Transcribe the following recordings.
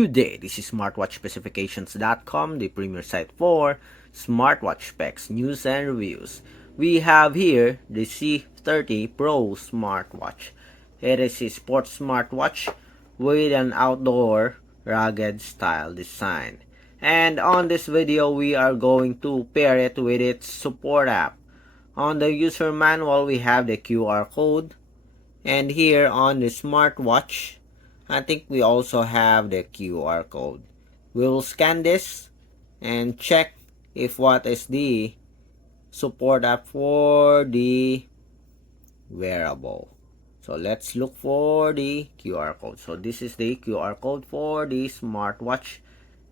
Good day, this is smartwatchspecifications.com, the premier site for smartwatch specs, news, and reviews. We have here the C30 Pro smartwatch. It is a sports smartwatch with an outdoor rugged style design. And on this video, we are going to pair it with its support app. On the user manual, we have the QR code. And here on the smartwatch, I think we also have the QR code. We will scan this and check if what is the support app for the wearable. So let's look for the QR code. So this is the QR code for the smartwatch,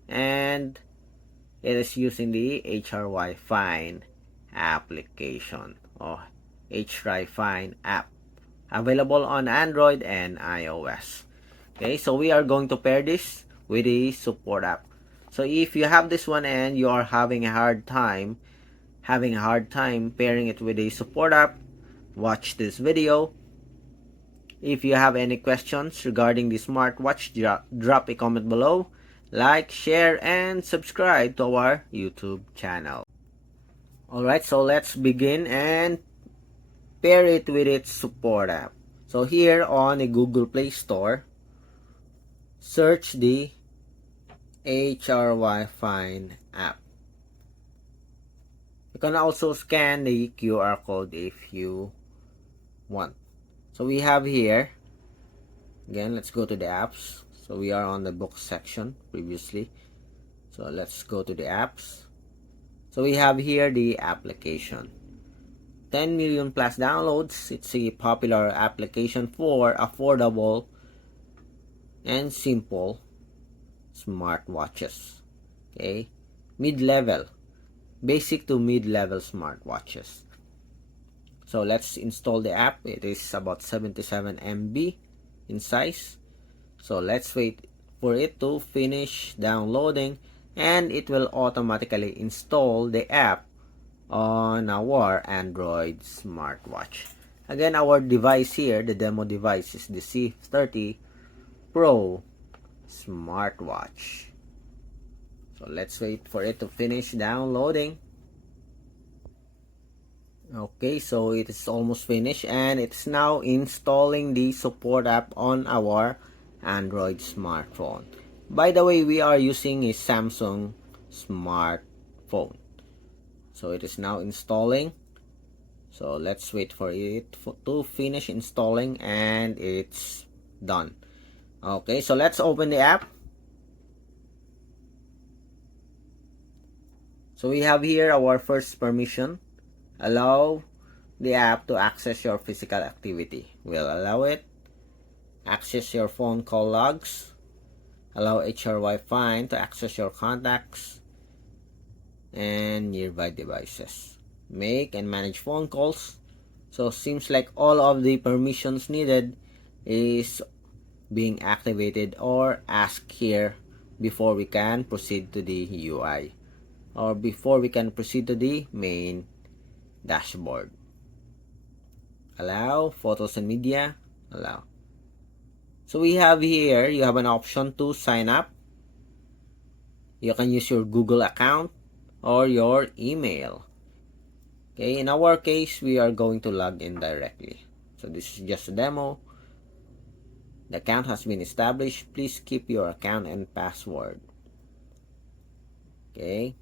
and it is using the HRYFINE application or HRYFINE app, available on Android and iOS. Okay, so we are going to pair this with the support app. So if you have this one and you are having a hard time pairing it with the support app, watch this video. If you have any questions regarding the smartwatch, drop a comment below. Like, share, and subscribe to our YouTube channel. Alright, so let's begin and pair it with its support app. So here on the Google Play Store, search the HRYFINE app. You can also scan the QR code if you want. So we have here, again, let's go to the apps. So we are on the books section previously. So let's go to the apps. So we have here the application. 10 million plus downloads. It's a popular application for affordable and simple smartwatches. Okay, mid-level, basic to mid-level smartwatches. So let's install the app. It is about 77 MB in size. So let's wait for it to finish downloading, and it will automatically install the app on our Android smartwatch. Again, our device here, the demo device, is the C30 Pro smartwatch. So let's wait for it to finish downloading. Okay, so it is almost finished, and it's now installing the support app on our Android smartphone. By the way, we are using a Samsung smartphone. So it is now installing. So let's wait for it to finish installing, and it's done. Okay, so let's open the app. So we have here our first permission. Allow the app to access your physical activity. We'll allow it. Access your phone call logs. Allow HRYFINE to access your contacts and nearby devices. Make and manage phone calls. So seems like all of the permissions needed is being activated or asked here before we can proceed to the UI, or before we can proceed to the main dashboard. Allow photos and media. Allow. So we have here, you have an option to sign up. You can use your Google account or your email. Okay, in our case, we are going to log in directly. So this is just a demo. The account has been established. Please keep your account and password. Okay.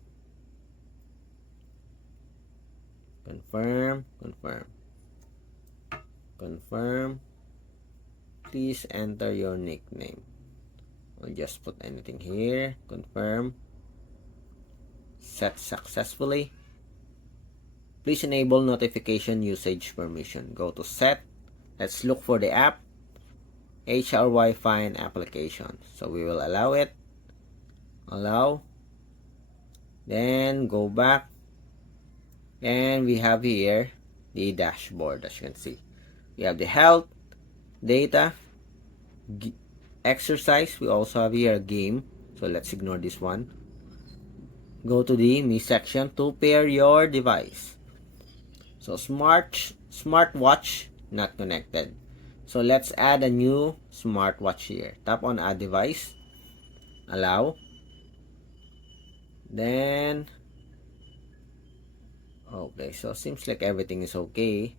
Confirm, confirm, confirm. Please enter your nickname. I'll just put anything here. Confirm. Set successfully. Please enable notification usage permission. Go to set. Let's look for the app. HRYFINE application. So we will allow it. Allow. Then go back. And we have here the dashboard, as you can see. We have the health, data, exercise. We also have here a game. So let's ignore this one. Go to the Me section to pair your device. So smartwatch not connected. So let's add a new smartwatch here. Tap on add device. Allow. Then, okay, so seems like everything is okay.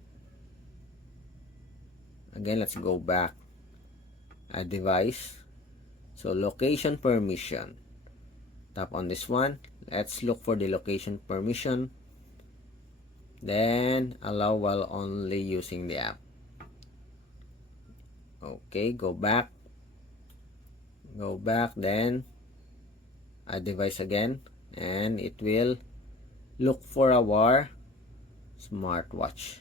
Again, let's go back. Add device. So location permission. Tap on this one. Let's look for the location permission. Then allow while only using the app. Okay, go back. Go back, then add device again, and it will look for our smartwatch.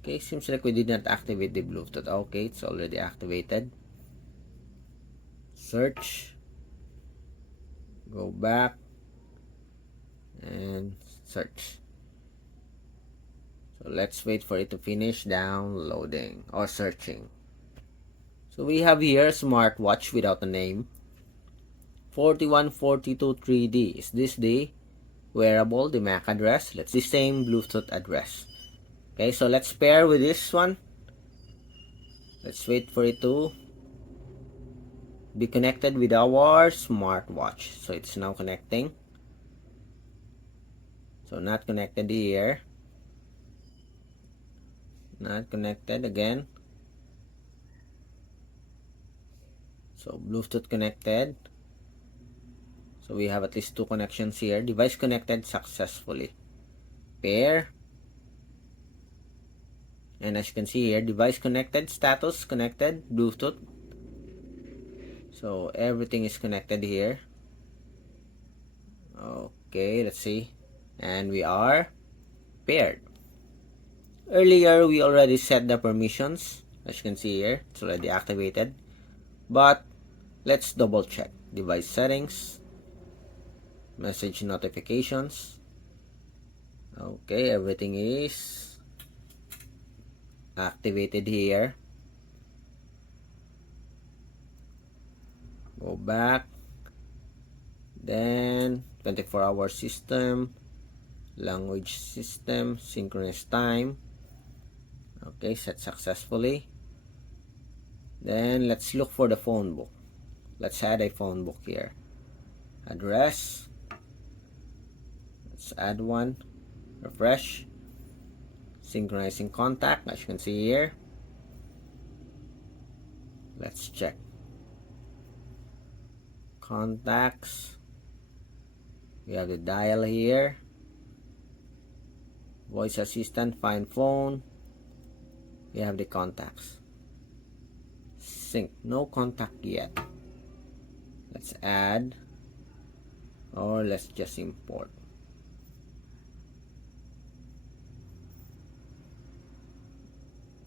Okay, seems like we did not activate the Bluetooth. Okay, it's already activated. Search. Go back and search. So let's wait for it to finish downloading or searching. So we have here smartwatch without a name. 4142 3D. Is this the wearable, the MAC address? Let's the same Bluetooth address. Okay, so let's pair with this one. Let's wait for it to be connected with our smartwatch. So it's now connecting. So not connected here. Not connected again. So Bluetooth connected. So we have at least 2 connections here. Device connected successfully. Pair. And as you can see here, device connected, status connected, Bluetooth. So everything is connected here. Okay, let's see. And we are paired. Earlier, we already set the permissions. As you can see here, it's already activated. But let's double check. Device settings. Message notifications. Okay, everything is activated here. Go back. Then 24-hour system, language system, synchronous time. Okay, set successfully. Then let's look for the phone book. Let's add a phone book here. Address. Let's add one. Refresh. Synchronizing contact, as you can see here. Let's check. Contacts. We have the dial here. Voice assistant, find phone. We have the contacts. Sync. No contact yet. Let's add. Or let's just import.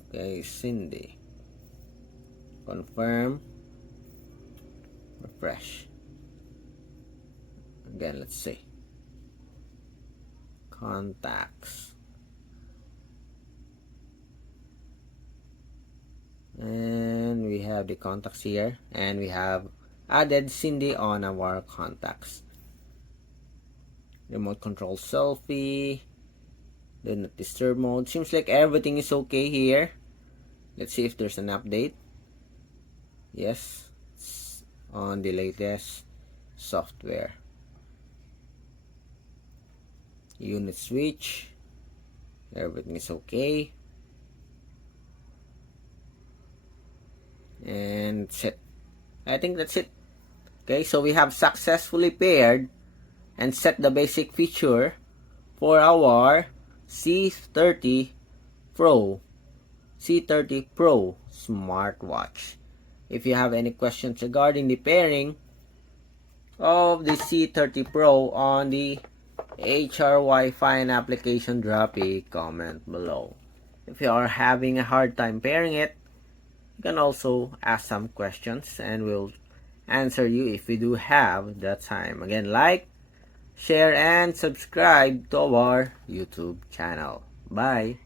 Okay, Cindy. Confirm. Refresh. Again, let's see. Contacts. And we have the contacts here. And we have added Cindy on our contacts. Remote control selfie. Do not disturb mode. Seems like everything is okay here. Let's see if there's an update. Yes, it's on the latest software. Unit switch. Everything is okay. And that's it. I think that's it. Okay, so we have successfully paired and set the basic feature for our C30 Pro smartwatch. If you have any questions regarding the pairing of the C30 Pro on the HRYFINE application, drop a comment below. If you are having a hard time pairing it, you can also ask some questions and we'll answer you if we do have the time. Again, like, share, and subscribe to our YouTube channel. Bye!